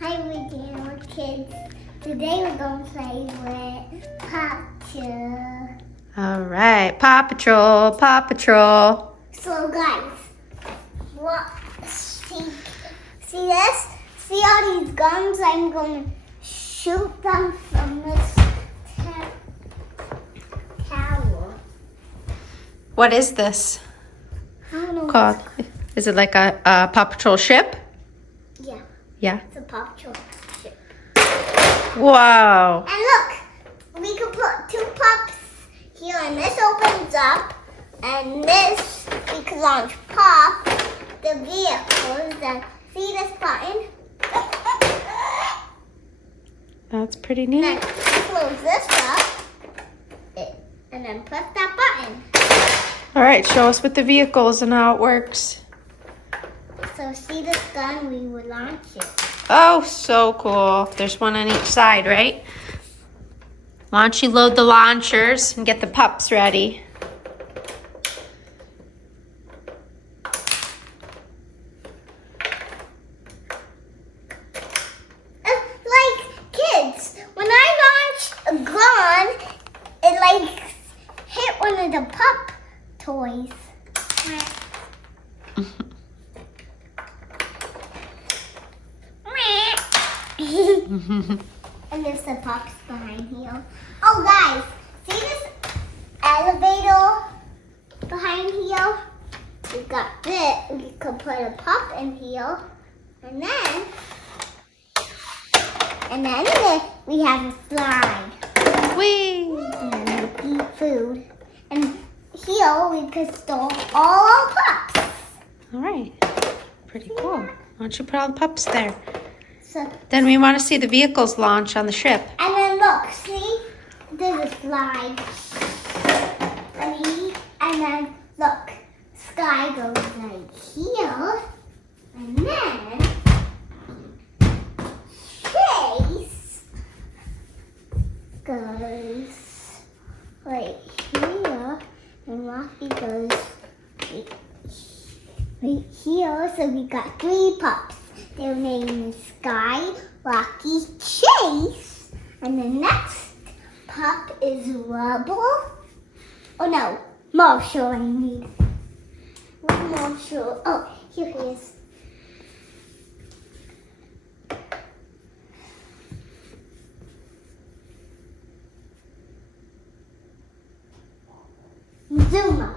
Hi, Pajama Kids. Today we're going to play with Paw Patrol. All right, Paw Patrol, Paw Patrol. So guys, what? See this? See all these guns? I'm going to shoot them from this tower. What is this I don't know. called? Is it like a Paw Patrol ship? Yeah, Yeah. it's a Paw Patrol ship. Whoa. And look, we can put two pups here, and this opens up, and this we can launch Pop, the vehicles. And see this button? That's pretty And then neat. close this up, and then press that button. All right, show us with the vehicles and how it works. So see this gun? We will launch it. Oh, so cool. There's one on each side, right? Why don't you load the launchers and get the pups ready? Like kids, when I launch a gun, it like hit one of the pup toys. And there's the pups behind here. Oh guys, see this elevator behind here? We got this. We could put a pup in here, and then we have a slide. Whee! And then we eat food. And here we could store all our pups. All right, pretty cool. Why don't you put all the pups there? So, Then we want to see the vehicles launch on the ship. and then look, see? There's a slide. And then look, Skye goes right here. And then Chase goes right here. And Rocky goes right here. So we got three pups. Their name is Skye, Rocky, Chase. And the next pup is Rubble. Oh no, Marshall I need. Where's Marshall? Oh, here he is. Zuma.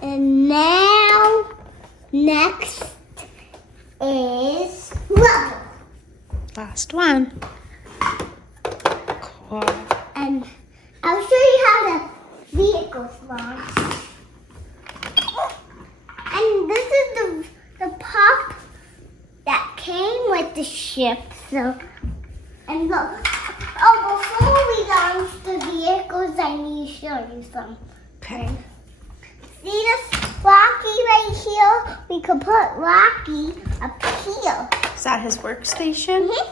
And now, next is Rubble. Last one. Cool. And I'll show you how the vehicles launch. And this is the pup that came with the ship. So, and look. Oh, before we launch the vehicles, I need to show you something. Okay. See this Rocky right here? We could put Rocky up here. Is that his workstation? Mhm.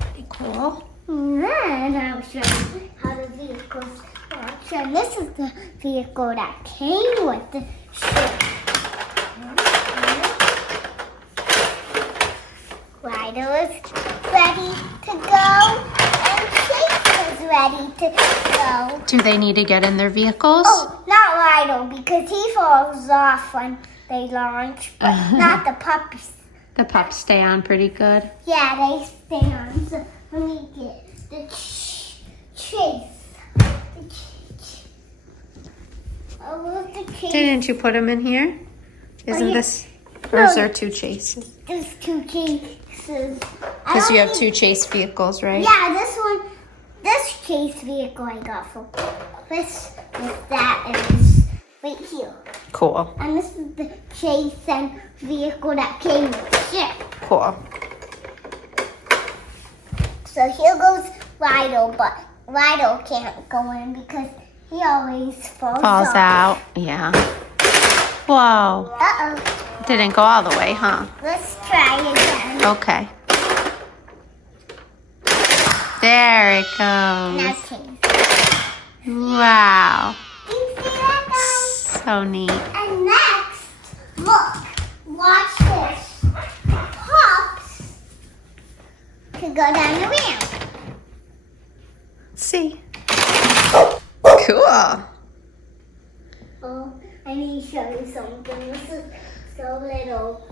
Pretty cool. And then I'll show you how the vehicles launch. And this is the vehicle that came with the ship. Ryder is ready to go, and Chase is ready to go. Do they need to get in their vehicles? Oh, not Ryder, because he falls off when they launch, but not the puppies. The pups stay on pretty good. Yeah, they stay on. So let me get the Chase. Oh, where's the Chase? Didn't you put them in here? Isn't yeah. this, or is there two chases? There's two Chases. Because you have two chase vehicles, right? Yeah, this Chase vehicle I got for this with that and this right here. Cool. And this is the Chase and vehicle that came with the ship. Cool. So here goes Ryder, but Ryder can't go in because he always falls off. out. Yeah. Whoa. Uh-oh. Didn't go all the way, huh? Let's try again. Okay. There it Now goes. Chase. Wow. Do you see that, guys? So neat. And next, look, watch this. go down the ramp. Let's see. Cool. Oh, I need to show you something. This is so little.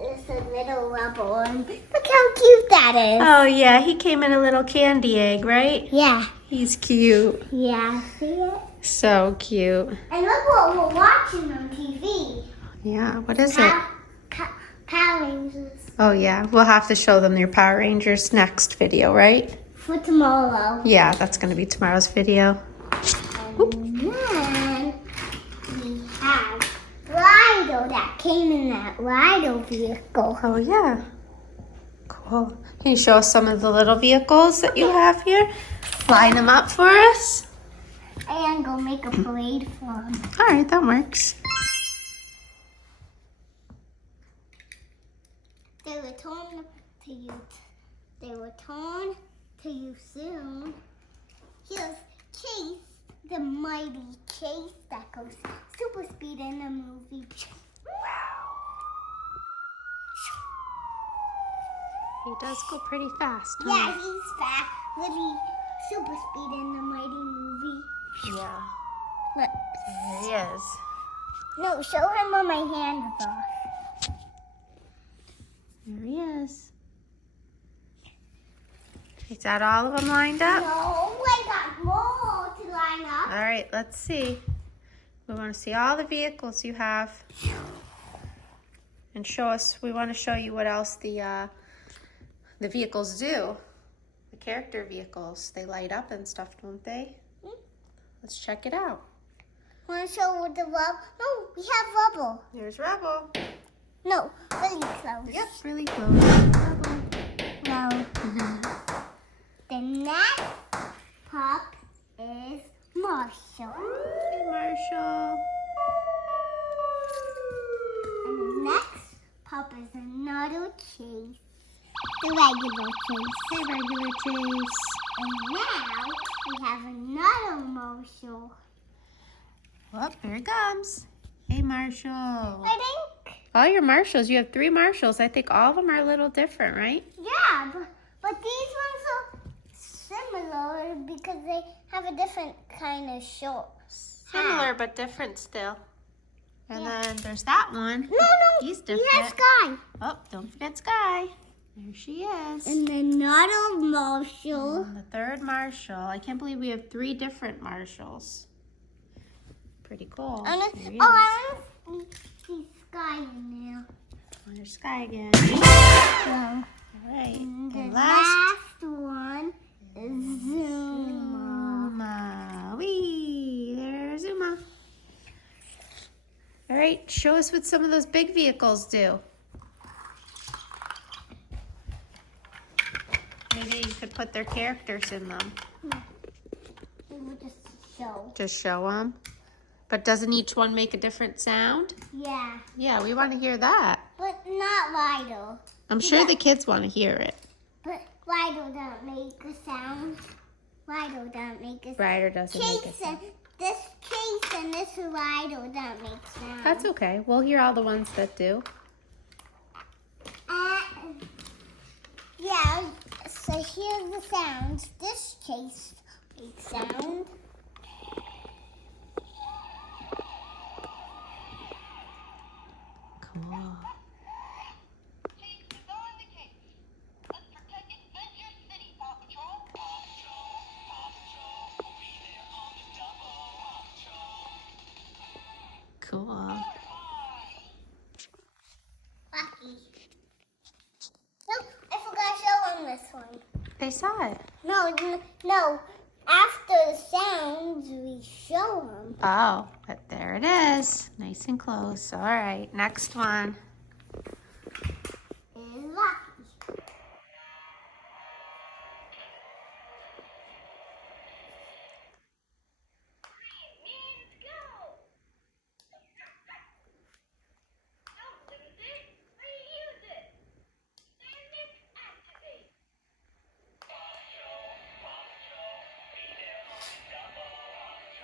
It's a little Rubble. And look how cute that is. Oh, yeah. He came in a little candy egg, right? Yeah. He's cute. Yeah, see it? So cute. And look what we're watching on TV. Yeah. What is it? Power Rangers. Oh, yeah. We'll have to show them your Power Rangers next video, right? For tomorrow. Yeah, that's going to be tomorrow's video. And then we have Ryder that came in that Ryder vehicle. Oh, yeah. Cool. Can you show us some of the little vehicles that you have here? Line them up for us. And go make a parade for them. All right, that works. They return to you. They return to you soon. Here's Chase, the mighty Chase that goes super speed in the movie. He does go pretty fast, huh? Yeah, he's fast. Really super speed in the mighty movie. Yeah. Look. There he is. No, show him when my hand is off. There he is. Is that all of them lined up? No, I got more to line up. All right, let's see. We want to see all the vehicles you have. And show us, we want to show you what else the vehicles do. The character vehicles. They light up and stuff, don't they? Let's check it out. Want to show what the Rubble? No, we have Rubble. There's Rubble. No, really close. Yep, really close. Rubble. No. The next pup is Marshall. Hey, Marshall. And the next pup is another Chase. The regular Chase. Hey, regular Chase. And now we have another Marshall. Oh, here he comes. Hey, Marshall. I think. All your Marshalls. You have 3 Marshalls. I think all of them are a little different, right? Yeah, but these ones are similar because they have a different kind of shorts. Similar but different still. And then there's that one. No, He's we different. have Skye. Oh, don't forget Skye. There she is. And another Marshall. And the 3rd Marshall. I can't believe we have 3 different Marshalls. Pretty cool. I There he is. want to see Skye in there. There's Skye again. So, All right. and the And last one is Zuma. Zuma. Wee, there's Zuma. All right, show us what some of those big vehicles do. Maybe you could put their characters in them. We will just show. Just show them. But doesn't each one make a different sound? Yeah, Yeah, we want to hear that. but not Ryder. I'm sure the kids want to hear it. But Ryder don't make a sound. Ryder don't make a sound. Ryder doesn't make a Chase sound. and this Chase and this Ryder don't make sound. That's okay. We'll hear all the ones that do. Yeah, so here's the sounds. This Chase makes sound. Cool. Let's protect Adventure City, Paw Patrol. Paw Patrol, Paw Patrol, be there on the double. Paw Patrol. Cool. Lucky. No, I forgot to show him this one. They saw it. No. After the sounds, we show them. Oh, but there it is. Nice and close. All right, next one. Is Lucky.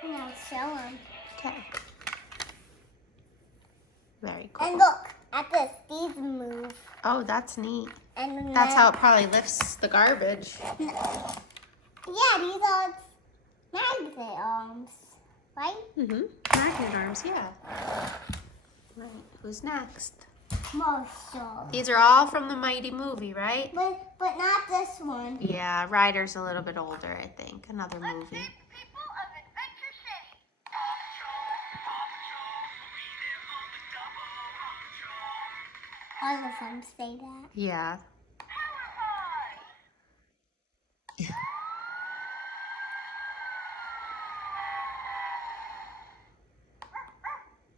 Now show him. Okay. Very cool. And look at this. These move. Oh, that's neat. And That's then, how it probably lifts the garbage. Yeah, these are magnet arms, right? Magnet arms, yeah. Right. Who's next? Marshall. These are all from the Mighty movie, right? But not this one. Yeah, Ryder's a little bit older, I think. Another Let's movie. save the people of Adventure City. Paw Patrol, we'll be there on the double. Paw Patrol. All of them say that. Yeah. Power Pie.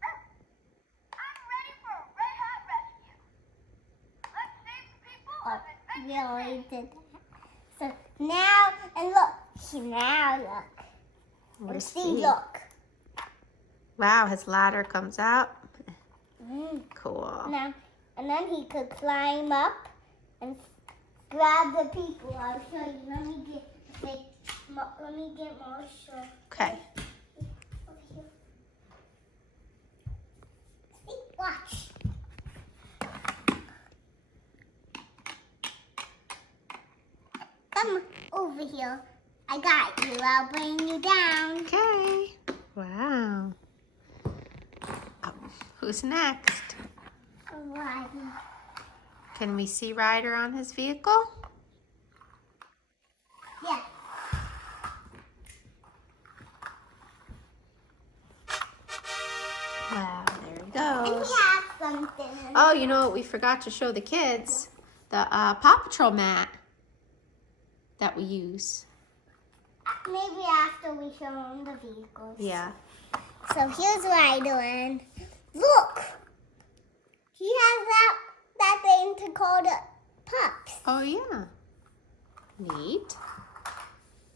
I'm ready for a red hot rescue. Let's save the people Oh, of we Adventure already City. did that. So now, and look. Now look. Where's See, Steve? look. Wow, his ladder comes out. Mm. Cool. Now, and then he could climb up and grab the people. I'll show you. Let me get Marshall. Okay. Over here. See, watch. Come over here. I got you. I'll bring you down. Okay. Wow. Who's next? Alright. Can we see Ryder on his vehicle? Yeah. Wow, there he And goes. he has something. Oh, you know what we forgot to show the kids? The Paw Patrol mat that we use. Maybe after we show him the vehicles. Yeah. So here's Ryder and look! He has that thing to call the Pups. Oh, yeah. Neat.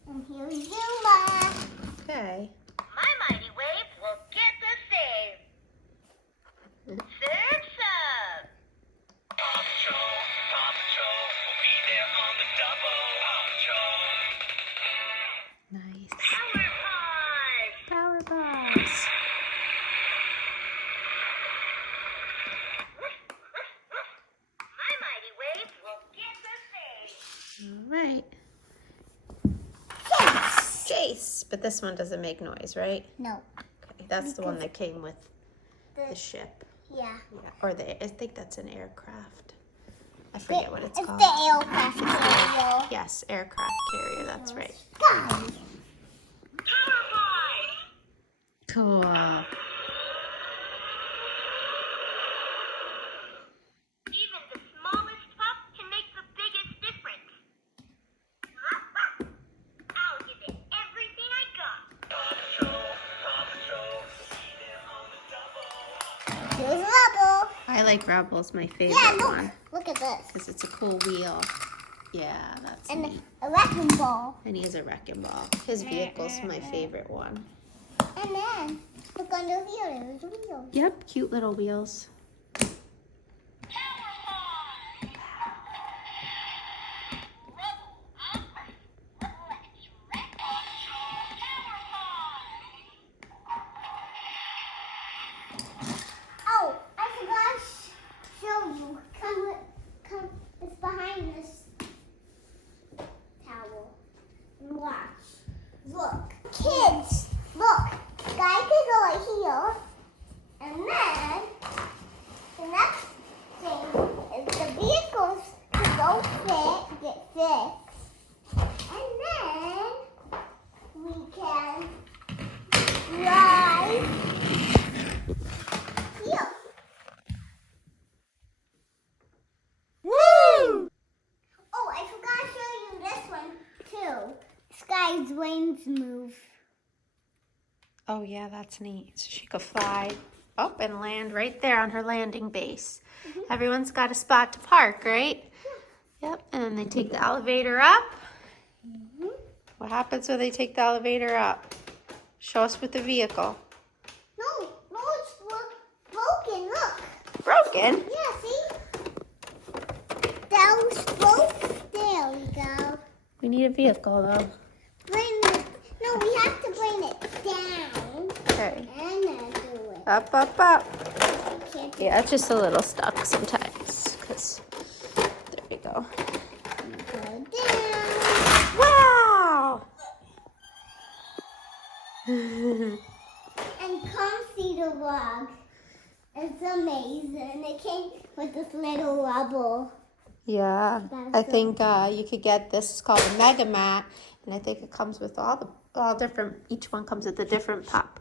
And here's Zuma. Okay. My mighty wave will get the save. Serve sub. Paw Patrol, we'll be there on the double. Paw Patrol. Nice. Power Pie. Power bars. My mighty wave will get the save. All right. Yes. Chase. But this one doesn't make noise, right? No. Okay. That's the one that came with the The, ship. yeah. Yeah. Or I think that's an aircraft. I forget what it's called. the aircraft carrier. Yes, aircraft carrier. That's right. Skye. Power Pie. Cool. Even the smallest pup can make the biggest difference. I'll give it everything I got. Paw Patrol, be there on the double. Here's Rubble. I like Rubble's my favorite Yeah, look. one Look at this. because it's a cool wheel. Yeah, that's And neat. a wrecking ball. And he has a wrecking ball. His vehicle's my favorite one. And then, look under here. There's wheels. Yep, cute little wheels. Power Pie. Rubble, let's wreck Paw Patrol. Power Pie. Oh, I forgot to show you. Come. It's behind this towel. And watch. Look. Kids, look. Skye could go right here. And then, the next thing is the vehicles could go get fixed. And then, we can drive here. Woo! Oh, I forgot to show you this one too. Skye's wings move. Oh yeah, that's neat. So she could fly up and land right there on her landing base. Everyone's got a spot to park, right? Yep, and then they take the elevator up. What happens when they take the elevator up? Show us with the vehicle. No, it's broken. Look. Broken? Yeah, see? That was broke. There we go. We need a vehicle though. No, we have to bring it down Okay. and then do it. Up. Can't do Yeah, it's just a little stuck sometimes. There we go. go. Go down. Wow! And come see the rug. It's amazing. It came with this little rubble. Yeah, I think you could get this. It's called a mega mat, and I think it comes with all different. Each one comes with a different pup.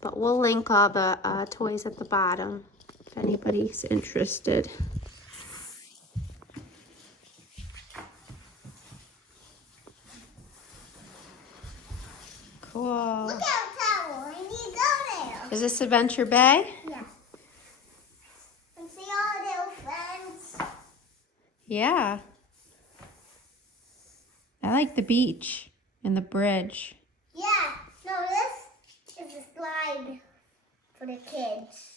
But we'll link all the toys at the bottom if anybody's interested. Cool. Look out, Tower. I need to go there. Is this Adventure Bay? Yeah. And see all the little friends. Yeah. I like the beach and the bridge. Yeah. No, this is a slide for the kids.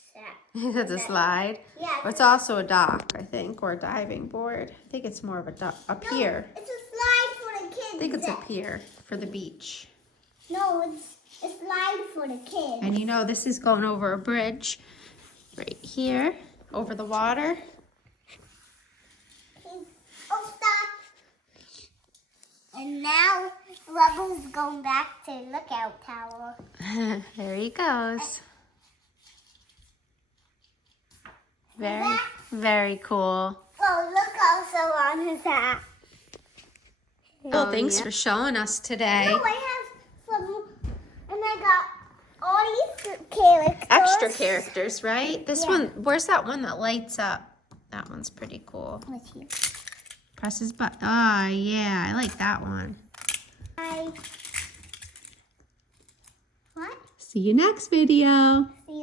That's a slide. Yeah. But it's also a dock, I think, or a diving board. I think it's more of a pier. No, it's a slide for the kids. I think it's a pier for the beach. No, it's a slide for the kids. And you know, this is going over a bridge right here, over the water. Oh, stop. And now Rubble's going back to Lookout Tower. There he goes. Very, very cool. Oh, look also on his hat. Well, thanks for showing us today. No, I have some, and I got all these characters. Extra characters, right? This one, where's that one that lights up? That one's pretty cool. What's here? Press his button. Oh, yeah, I like that one. What? See you next video. See